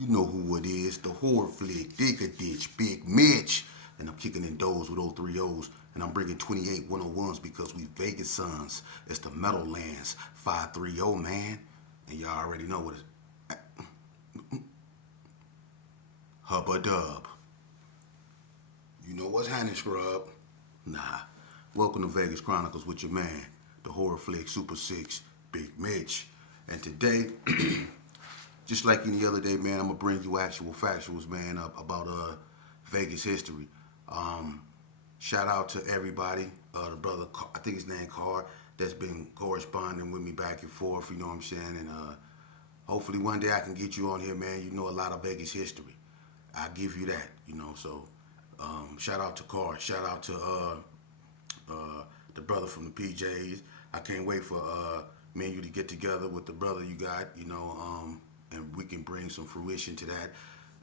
You know who it is, the horror flick, Digger Ditch, Big Mitch. And I'm kicking in doors with 03 O's. And I'm bringing 28 101s because we Vegas sons. It's the Meadowlands 530, man. And y'all already know what it's. Hubba dub. You know what's happening, scrub? Nah. Welcome to Vegas Chronicles with your man, the horror flick Super 6, Big Mitch. And today, just like any other day, man, I'm gonna bring you actual factuals, man, about Vegas history. Shout out to everybody, the brother, I think his name Carr, that's been corresponding with me back and forth. You know what I'm saying? And hopefully one day I can get you on here, man. You know a lot of Vegas history. I give you that, you know. So shout out to Carr. Shout out to the brother from the PJs. I can't wait for me and you to get together with the brother you got, you know, and we can bring some fruition to that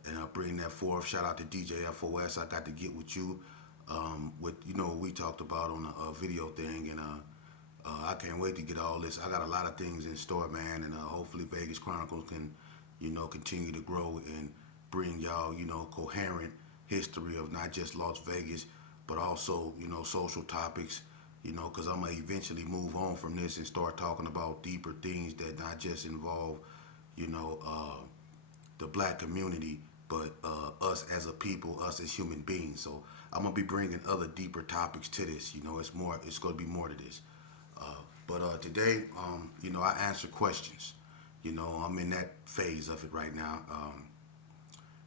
and bring that forth. Shout out to DJ FOS. I got to get with you with, you know, what we talked about on the video thing, and I can't wait to get all this. I got a lot of things in store, man, and hopefully Vegas Chronicles can, you know, continue to grow and bring y'all, you know, coherent history of not just Las Vegas, but also, you know, social topics, you know, because I'm going to eventually move on from this and start talking about deeper things that not just involve, you know, the black community, but us as a people, us as human beings. So I'm going to be bringing other deeper topics to this. You know, it's going to be more to this. But today, you know, I answer questions. You know, I'm in that phase of it right now.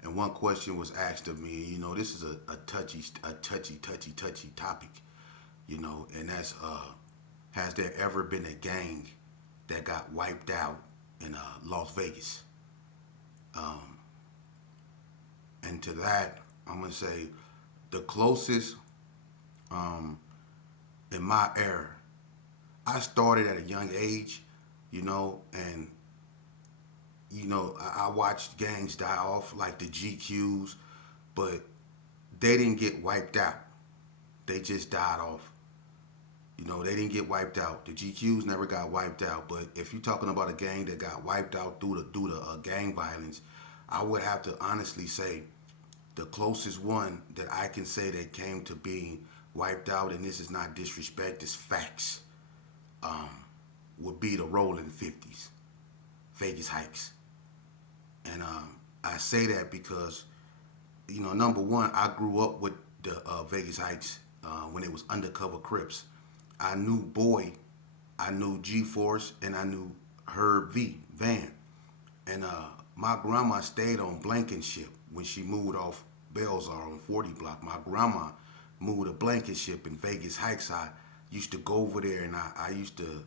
And one question was asked of me. You know, this is a touchy topic. You know, and that's has there ever been a gang that got wiped out in Las Vegas? And to that, I'm gonna say the closest in my era. I started at a young age, you know, and you know, I watched gangs die off like the GQs, but they didn't get wiped out. They just died off. You know, they didn't get wiped out. The GQs never got wiped out. But if you're talking about a gang that got wiped out due to gang violence, I would have to honestly say the closest one that I can say that came to being wiped out, and this is not disrespect, it's facts, would be the Rolling 50s, Vegas Hikes. And I say that because, you know, number one, I grew up with the Vegas Hikes when it was undercover Crips. I knew Boy, I knew G-Force, and I knew Herb V, Van. And my grandma stayed on Blankenship when she moved off Belzar on 40 block. My grandma moved to Blankenship in Vegas Heights. I used to go over there, and I used to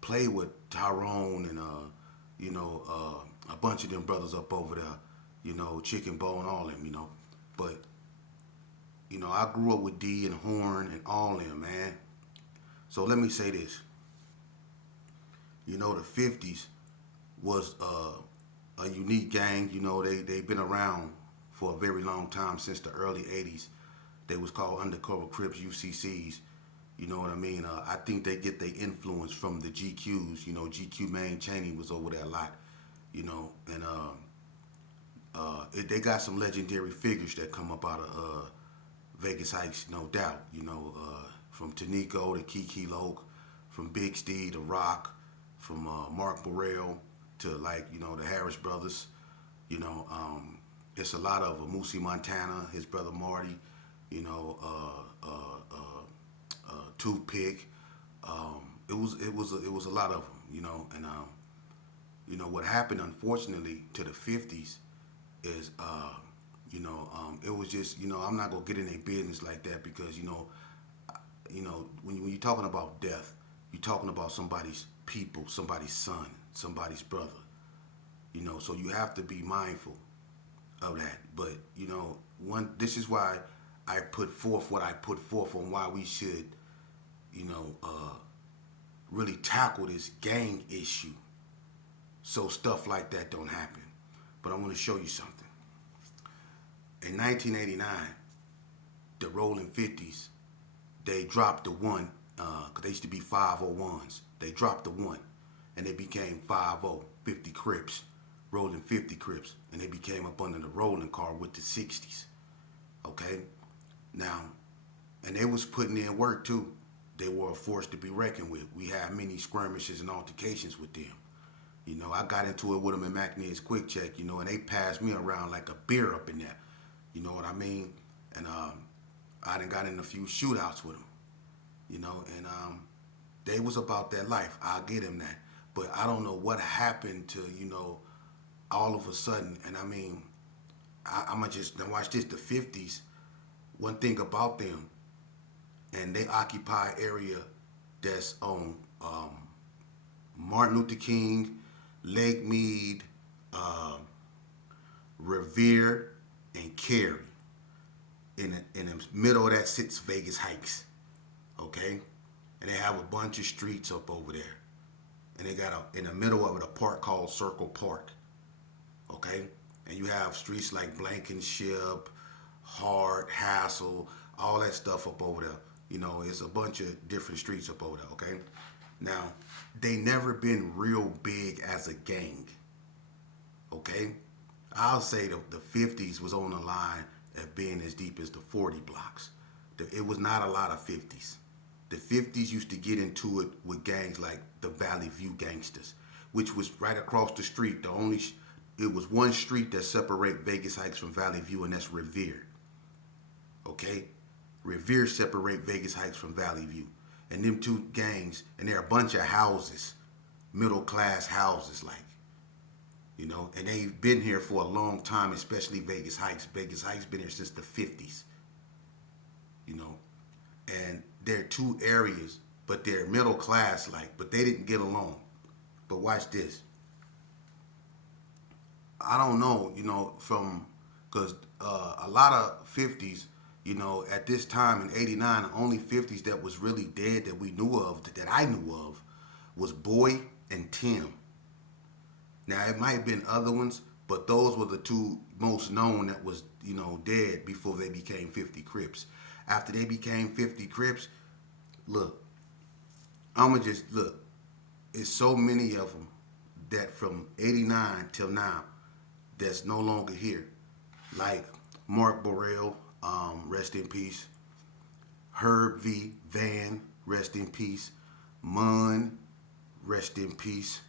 play with Tyrone and, you know, a bunch of them brothers up over there, you know, Chicken Bone, all them, you know. But, you know, I grew up with D and Horn and all them, man. So let me say this. You know, the 50s was a unique gang. You know, they've been around for a very long time, since the early 80s. They was called Undercover Crips, UCCs. You know what I mean? I think they get their influence from the GQs. You know, GQ Main Chaney was over there a lot. You know, and they got some legendary figures that come up out of Vegas Heights, no doubt. You know, from Tanico to Kiki Loke, from Big Steve to Rock, from Mark Burrell to, like, you know, the Harris brothers. You know, it's a lot of Moosey Montana, his brother Marty. You know, Toothpick. It was a lot of them. You know, and you know what happened, unfortunately, to the 50s is, you know, it was just, you know, I'm not gonna get in their business like that because, you know, when you're talking about death, you're talking about somebody's people, somebody's son, somebody's brother. You know, so you have to be mindful of that. But, you know, this is why I put forth what I put forth on why we should, you know, really tackle this gang issue so stuff like that don't happen. But I want to show you something. In 1989, the Rolling 50s, they dropped the one, because they used to be 501s. They dropped the one, and they became 50, 50 Crips. rolling 50 Crips, and they became up under the rolling car with the 60s. Okay? Now, and they was putting in work too. They were a force to be reckoned with. We had many skirmishes and altercations with them. You know, I got into it with them in McNeil's Quick Check, you know, and they passed me around like a beer up in there. You know what I mean? And I done got in a few shootouts with them, you know, and they was about that life. I'll get him that. But I don't know what happened to, you know, all of a sudden. And I mean, I'm going to just watch this, the 50s. One thing about them, and they occupy area that's on Martin Luther King, Lake Mead, Revere, and Cary. In the middle of that sits Vegas Heights, okay? And they have a bunch of streets up over there. And they got in the middle of it a park called Circle Park, okay? And you have streets like Blankenship, Hart, Hassel, all that stuff up over there. You know, it's a bunch of different streets up over there, okay? Now, they never been real big as a gang, okay? I'll say the 50s was on the line of being as deep as the 40 blocks. It was not a lot of 50s. The 50s used to get into it with gangs like the Valley View Gangsters, which was right across the street. It was one street that separate Vegas Heights from Valley View, and that's Revere. Okay? Revere separate Vegas Heights from Valley View. And them two gangs, and they're a bunch of houses, middle class houses like, you know, and they've been here for a long time, especially Vegas Heights. Vegas Heights been here since the 50s, you know, and they're two areas, but they're middle class like, but they didn't get along. But watch this. I don't know, you know, because a lot of 50s, you know, at this time in 89, the only 50s that was really dead that we knew of, that I knew of, was Boy and Tim. Now, it might have been other ones, but those were the two most known that was, you know, dead before they became 50 Crips. After they became 50 Crips, look, it's so many of them that from 89 till now that's no longer here. Like Mark Burrell, rest in peace. Herb V. Van, rest in peace. Munn, rest in peace.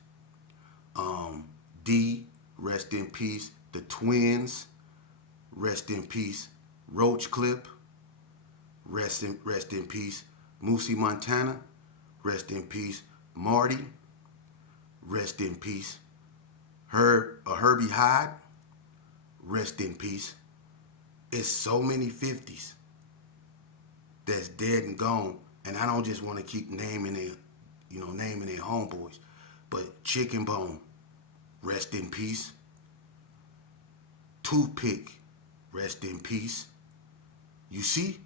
D, rest in peace. The Twins, rest in peace. Roach Clip, rest in peace. Moosey Montana, rest in peace. Marty, rest in peace. Herbie Hyde, rest in peace. It's so many 50s that's dead and gone, and I don't just want to keep naming their homeboys, but Chicken Bone, rest in peace. Toothpick, rest in peace. You see?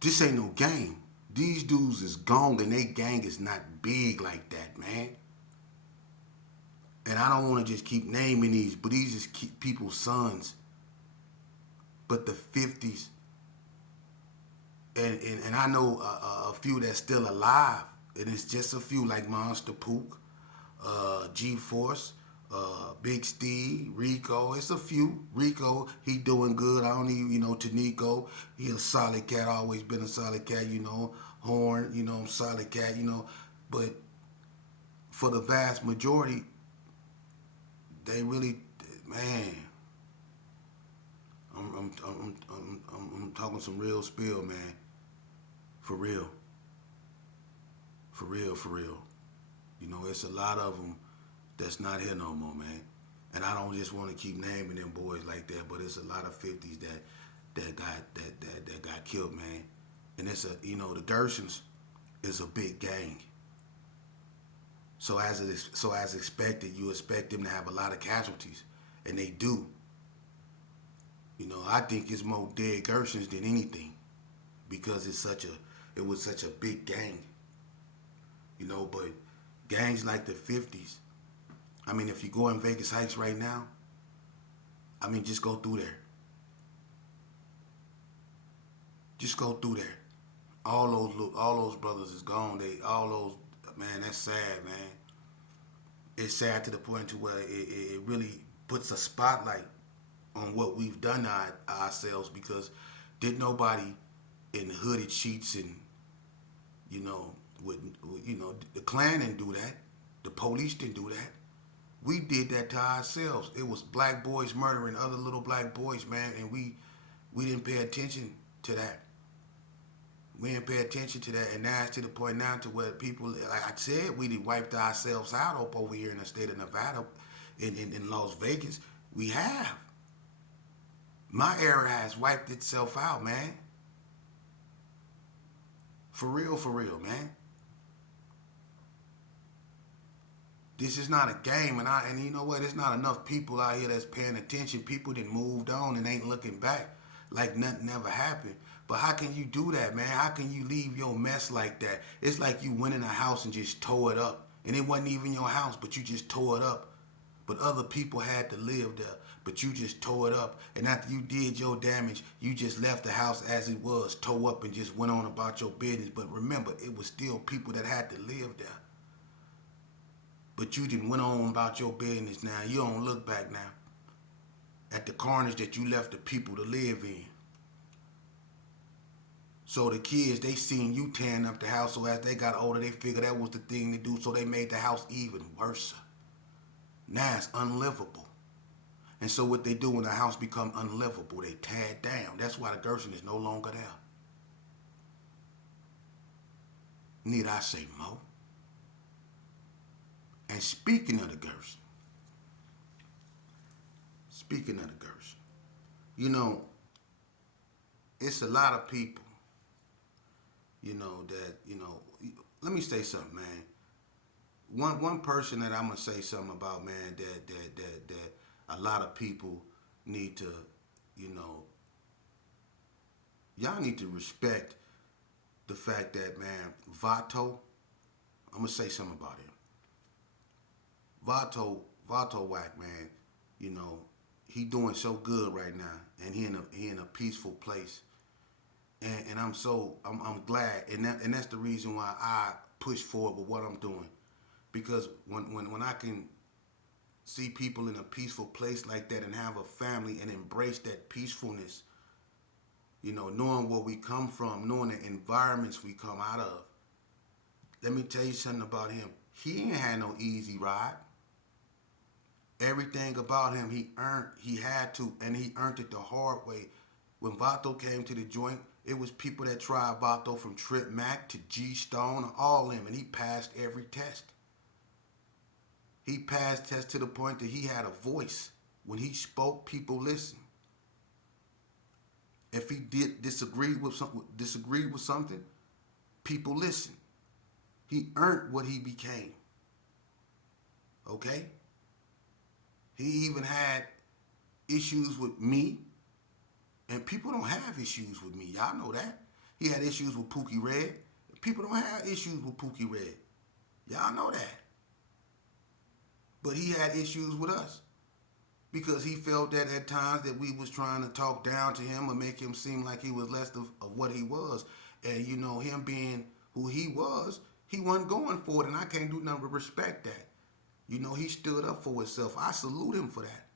This ain't no game. These dudes is gone, and they gang is not big like that, man. And I don't want to just keep naming these, but these is people's sons. But the 50s, and I know a few that's still alive, and it's just a few like Monster Pook, G-Force, Big Steve, Rico. It's a few. Rico, he doing good. I don't even, Tanico, he a solid cat, always been a solid cat, Horn, solid cat, But for the vast majority, they really, man, I'm talking some real spill, man. For real. For real, for real. It's a lot of them that's not here no more, man. And I don't just want to keep naming them boys like that, but it's a lot of 50s that got killed, man. And it's the Gersons is a big gang. So as expected, you expect them to have a lot of casualties, and they do. I think it's more dead Gersons than anything, because it was such a big gang. But gangs like the 50s, I mean, if you go in Vegas Heights right now, I mean, just go through there. Just go through there. All those brothers is gone. Man, that's sad, man. it's sad to the point to where it really puts a spotlight on what we've done ourselves, because did nobody in hooded sheets and you know with the Klan didn't do that, the police didn't do that. We did that to ourselves. It was black boys murdering other little black boys, man, and we didn't pay attention to that. We didn't pay attention to that, and now it's to the point now to where people, like I said, we done wiped ourselves out up over here in the state of Nevada, in Las Vegas. We have. My era has wiped itself out, man. For real, man. This is not a game, and you know what? There's not enough people out here that's paying attention. People that moved on and ain't looking back like nothing ever happened. But how can you do that, man? How can you leave your mess like that? It's like you went in a house and just tore it up. And it wasn't even your house, but you just tore it up. But other people had to live there, but you just tore it up. And after you did your damage, you just left the house as it was, tore up, and just went on about your business. But remember, it was still people that had to live there. But you didn't went on about your business now. You don't look back now at the carnage that you left the people to live in. So the kids, they seen you tearing up the house, so as they got older, they figured that was the thing to do, so they made the house even worse. Now it's unlivable. And so what they do when the house become unlivable, they tear it down. That's why the Gerson is no longer there. Need I say more? And speaking of the Gerson, you know, it's a lot of people, let me say something, man. One person that I'm gonna say something about, man, that a lot of people need to, y'all need to respect the fact that, man, Vato, I'm gonna say something about him. Vato Whack, man, he doing so good right now, and he in a peaceful place, and I'm glad, and that's the reason why I push forward with what I'm doing, because when I can see people in a peaceful place like that and have a family and embrace that peacefulness, knowing where we come from, knowing the environments we come out of. Let me tell you something about him. He ain't had no easy ride. Everything about him, he had to, and he earned it the hard way. When Vato came to the joint, it was people that tried Vato from Trip Mac to G Stone, all them, and he passed every test. He passed tests to the point that he had a voice. When he spoke, people listened. If he did disagree with something, people listened. He earned what he became. Okay? He even had issues with me, and people don't have issues with me. Y'all know that. He had issues with Pookie Red. People don't have issues with Pookie Red. Y'all know that. But he had issues with us because he felt that at times that we was trying to talk down to him or make him seem like he was less of what he was. And, him being who he was, he wasn't going for it, and I can't do nothing but respect that. He stood up for himself. I salute him for that.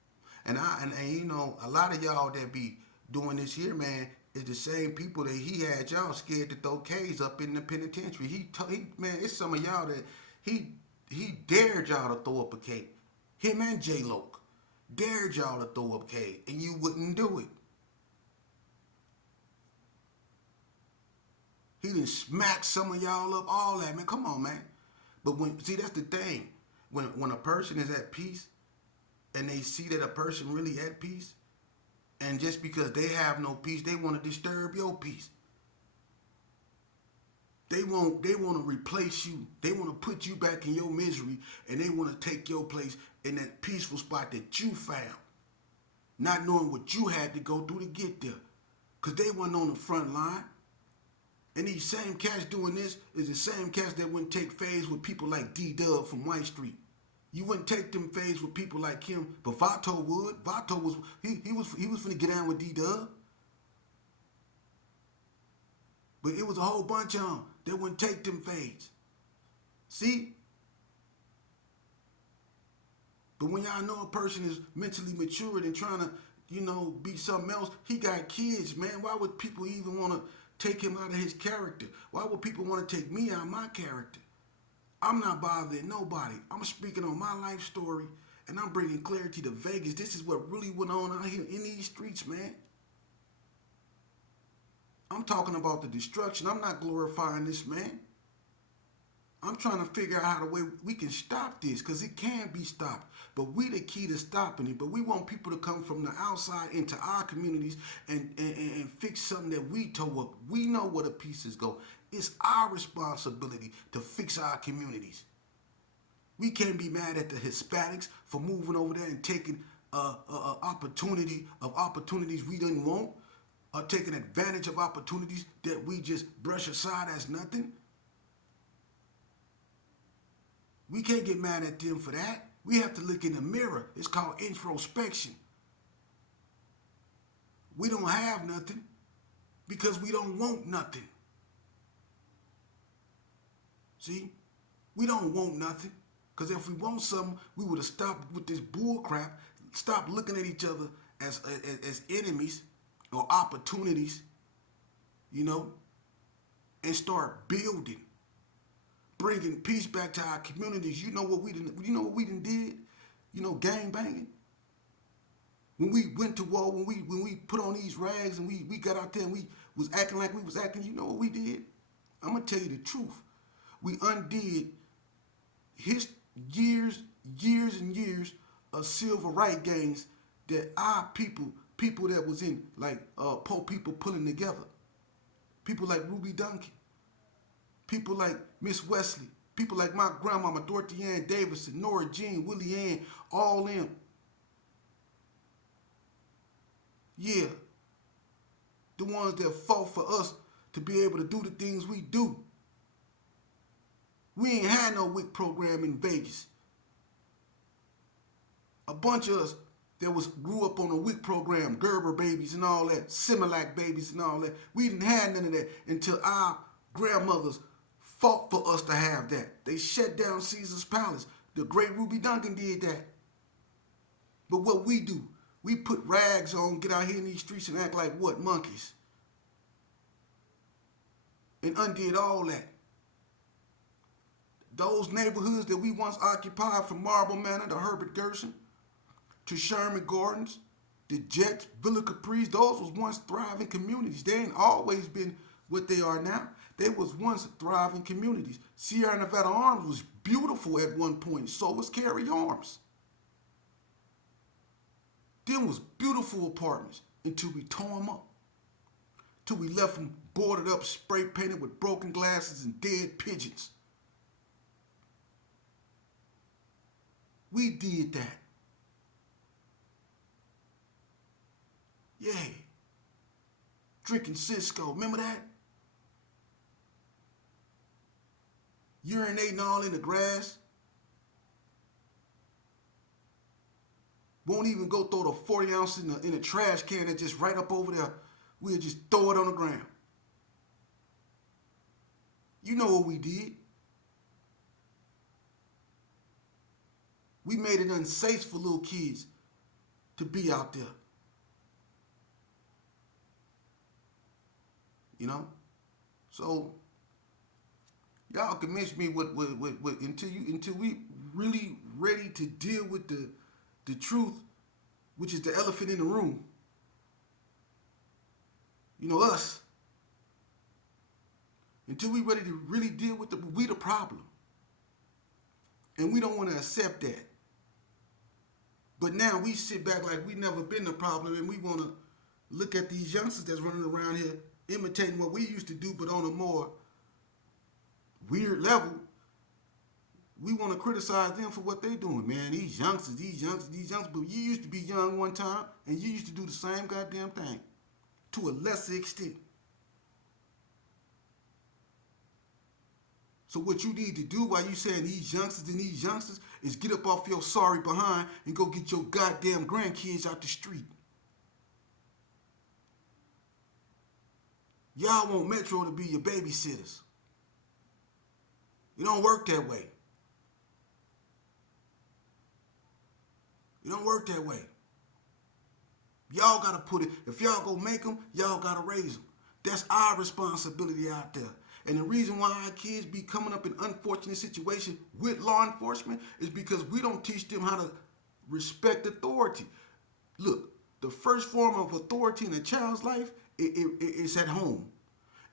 And a lot of y'all that be doing this here, man, is the same people that he had y'all scared to throw K's up in the penitentiary. Man, it's some of y'all that he dared y'all to throw up a K. Him and J-Loke dared y'all to throw up K, and you wouldn't do it. He done smacked some of y'all up, all that, man. Come on, man. But that's the thing. When a person is at peace and they see that a person really at peace, and just because they have no peace, they want to disturb your peace. They want to replace you. They want to put you back in your misery, and they want to take your place in that peaceful spot that you found, not knowing what you had to go through to get there, because they weren't on the front line. And these same cats doing this is the same cats that wouldn't take phase with people like D-Dub from White Street. You wouldn't take them phase with people like him, but Vato would. Vato was he was finna get down with D-Dub. But it was a whole bunch of them that wouldn't take them fades. See? But when y'all know a person is mentally matured and trying to, be something else, he got kids, man. Why would people even want to take him out of his character? Why would people want to take me out of my character? I'm not bothering nobody. I'm speaking on my life story, and I'm bringing clarity to Vegas. This is what really went on out here in these streets, man. I'm talking about the destruction. I'm not glorifying this, man. I'm trying to figure out how the way we can stop this, because it can be stopped. But we the key to stopping it. But we want people to come from the outside into our communities and fix something that we tore up. We know where the pieces go. It's our responsibility to fix our communities. We can't be mad at the Hispanics for moving over there and taking opportunities we didn't want, or taking advantage of opportunities that we just brush aside as nothing. We can't get mad at them for that. We have to look in the mirror. It's called introspection. We don't have nothing because we don't want nothing. See? We don't want nothing. Because if we want something, we would have stopped with this bull crap, stopped looking at each other as enemies or opportunities, and start building. Bringing peace back to our communities. You know what we done did? Gang banging. When we went to war, when we put on these rags and we got out there and we was acting like we was acting, you know what we did? I'm gonna tell you the truth. We undid his years and years of civil rights gains that our people that was in poor people pulling together. People like Ruby Duncan. People like Miss Wesley, people like my grandmama, Dorothy Ann Davidson, Nora Jean, Willie Ann, all them. Yeah. The ones that fought for us to be able to do the things we do. We ain't had no WIC program in Vegas. A bunch of us that grew up on a WIC program, Gerber babies and all that, Similac babies and all that. We didn't have none of that until our grandmothers fought for us to have that. They shut down Caesar's Palace. The great Ruby Duncan did that. But what we do, we put rags on, get out here in these streets and act like what? Monkeys. And undid all that. Those neighborhoods that we once occupied, from Marble Manor to Herbert Gershon to Sherman Gardens, the Jets, Villa Caprice, those was once thriving communities. They ain't always been what they are now. They was once thriving communities. Sierra Nevada Arms was beautiful at one point. So was Cary Arms. Them was beautiful apartments until we tore them up. Till we left them boarded up, spray painted with broken glasses and dead pigeons. We did that. Yeah. Drinking Cisco. Remember that? Urinating all in the grass. Won't even go throw the 40 ounce in a trash can that's just right up over there. We'll just throw it on the ground. You know what we did. We made it unsafe for little kids to be out there. So y'all convince me with until we really ready to deal with the truth, which is the elephant in the room. Us. Until we ready to really deal with we the problem. And we don't want to accept that. But now we sit back like we never been the problem, and we want to look at these youngsters that's running around here imitating what we used to do, but on a more weird level. We want to criticize them for what they doing, man. These youngsters. But you used to be young one time, and you used to do the same goddamn thing to a lesser extent. So what you need to do while you saying these youngsters is get up off your sorry behind and go get your goddamn grandkids out the street. Y'all want Metro to be your babysitters. It don't work that way. It don't work that way. Y'all gotta put it, if y'all go make them, y'all gotta raise them. That's our responsibility out there. And the reason why our kids be coming up in unfortunate situations with law enforcement is because we don't teach them how to respect authority. Look, the first form of authority in a child's life is at home.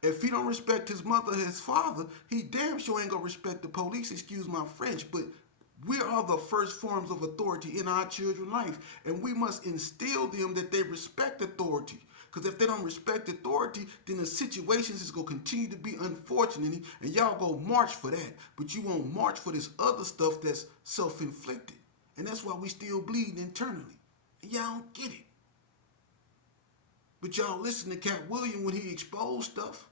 If he don't respect his mother, his father, he damn sure ain't gonna respect the police, excuse my French, but we are the first forms of authority in our children's life. And we must instill them that they respect authority. Because if they don't respect authority, then the situations is going to continue to be unfortunate. And y'all go march for that. But you won't march for this other stuff that's self-inflicted. And that's why we still bleed internally. And y'all don't get it. But y'all listen to Cat William when he exposed stuff.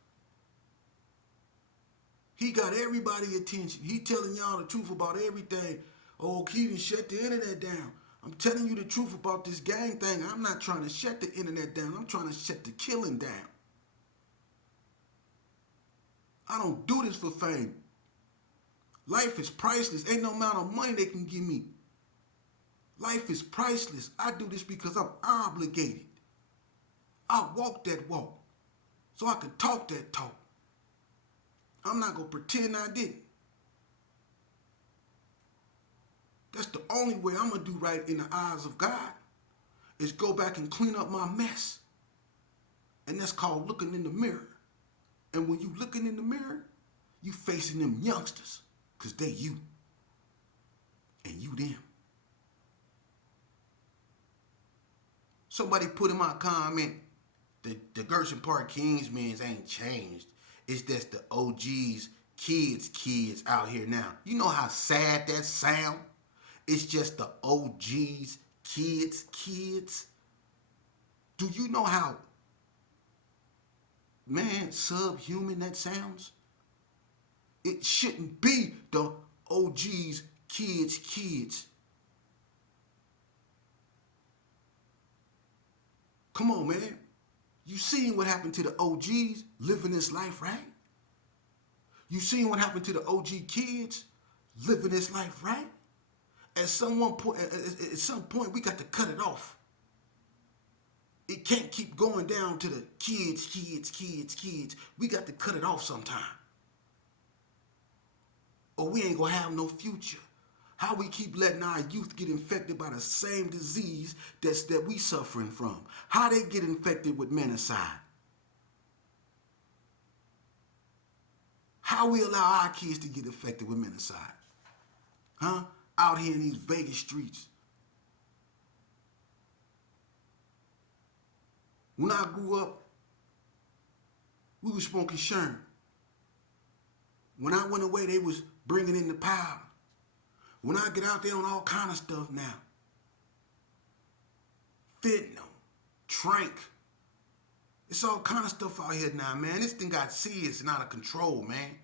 He got everybody's attention. He telling y'all the truth about everything. Oh, he done shut the internet down. I'm telling you the truth about this gang thing. I'm not trying to shut the internet down. I'm trying to shut the killing down. I don't do this for fame. Life is priceless. Ain't no amount of money they can give me. Life is priceless. I do this because I'm obligated. I walk that walk so I can talk that talk. I'm not going to pretend I didn't. That's the only way I'm going to do right in the eyes of God is go back and clean up my mess. And that's called looking in the mirror. And when you looking in the mirror, you facing them youngsters because they you. And you them. Somebody put in my comment, the Gerson Park Kingsmen's ain't changed. It's just the OGs kids out here now. You know how sad that sound? It's just the OGs kids. Do you know how, man, subhuman that sounds? It shouldn't be the OGs kids. Come on, man. You seen what happened to the OGs living this life, right? You seen what happened to the OG kids living this life, right? At some point, we got to cut it off. It can't keep going down to the kids. We got to cut it off sometime. Or we ain't gonna have no future. How we keep letting our youth get infected by the same disease that we suffering from. How they get infected with menticide. How we allow our kids to get infected with menticide. Huh? Out here in these Vegas streets. When I grew up, we was smoking Sherm. When I went away, they was bringing in the powder. When I get out there on all kind of stuff now. Fentanyl, trank. It's all kind of stuff out here now, man. This thing got serious and out of control, man.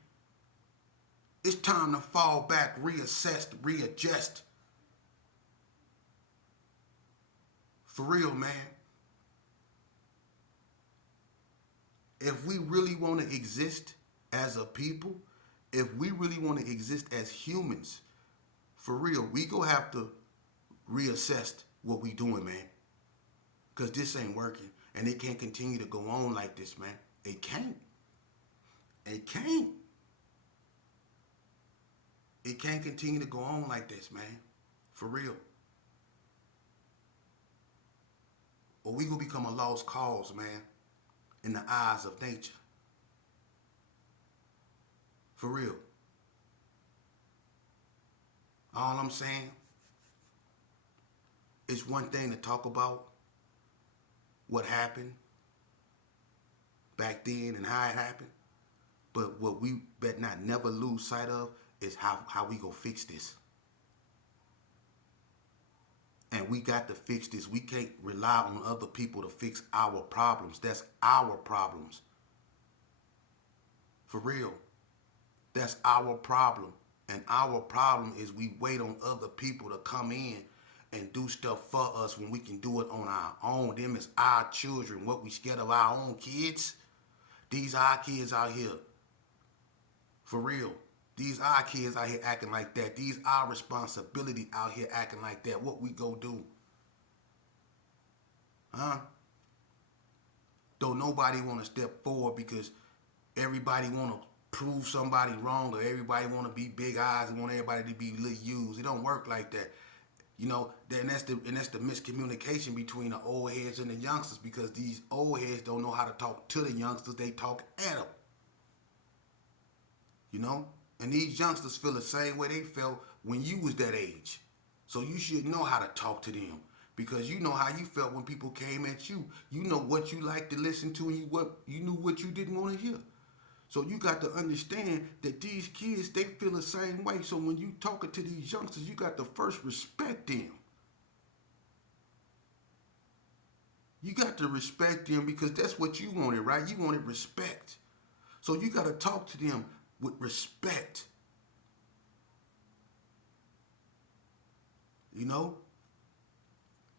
It's time to fall back, reassess, readjust. For real, man. If we really want to exist as a people, if we really want to exist as humans, for real, we gonna have to reassess what we doing, man. Because this ain't working. And it can't continue to go on like this, man. It can't. It can't. It can't continue to go on like this, man. For real. Or we gonna become a lost cause, man, in the eyes of nature. For real. All I'm saying, it's one thing to talk about what happened back then and how it happened. But what we better not never lose sight of is how we gonna fix this. And we got to fix this. We can't rely on other people to fix our problems. That's our problems. For real. That's our problem. And our problem is we wait on other people to come in and do stuff for us when we can do it on our own. Them is our children. What, we scared of our own kids? These are our kids out here. For real. These our kids out here acting like that. These our responsibility out here acting like that. What we go do? Huh? Don't nobody want to step forward because everybody want to prove somebody wrong, or everybody want to be big eyes and want everybody to be little U's. It don't work like that. You know, and that's the miscommunication between the old heads and the youngsters, because these old heads don't know how to talk to the youngsters. They talk at them. You know? And these youngsters feel the same way they felt when you was that age. So you should know how to talk to them, because you know how you felt when people came at you. You know what you like to listen to, and you knew what you didn't want to hear. So you got to understand that these kids, they feel the same way. So when you talking to these youngsters, you got to first respect them. You got to respect them, because that's what you wanted, right? You wanted respect. So you got to talk to them with respect. You know?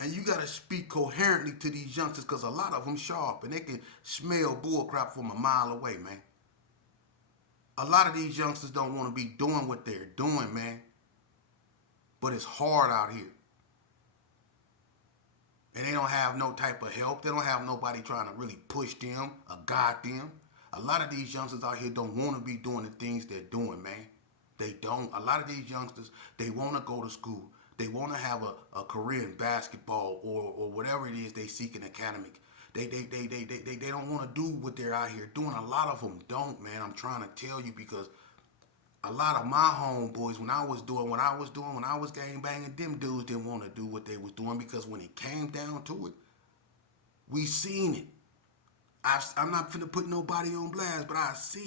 And you got to speak coherently to these youngsters, because a lot of them sharp and they can smell bullcrap from a mile away, man. A lot of these youngsters don't want to be doing what they're doing, man. But it's hard out here. And they don't have no type of help. They don't have nobody trying to really push them or guide them. A lot of these youngsters out here don't want to be doing the things they're doing, man. They don't. A lot of these youngsters, they want to go to school. They want to have a career in basketball or whatever it is they seek in academic. They don't want to do what they're out here doing. A lot of them don't, man. I'm trying to tell you, because a lot of my homeboys, when I was gang banging, them dudes didn't want to do what they was doing, because when it came down to it, we seen it. I'm not finna put nobody on blast, but I see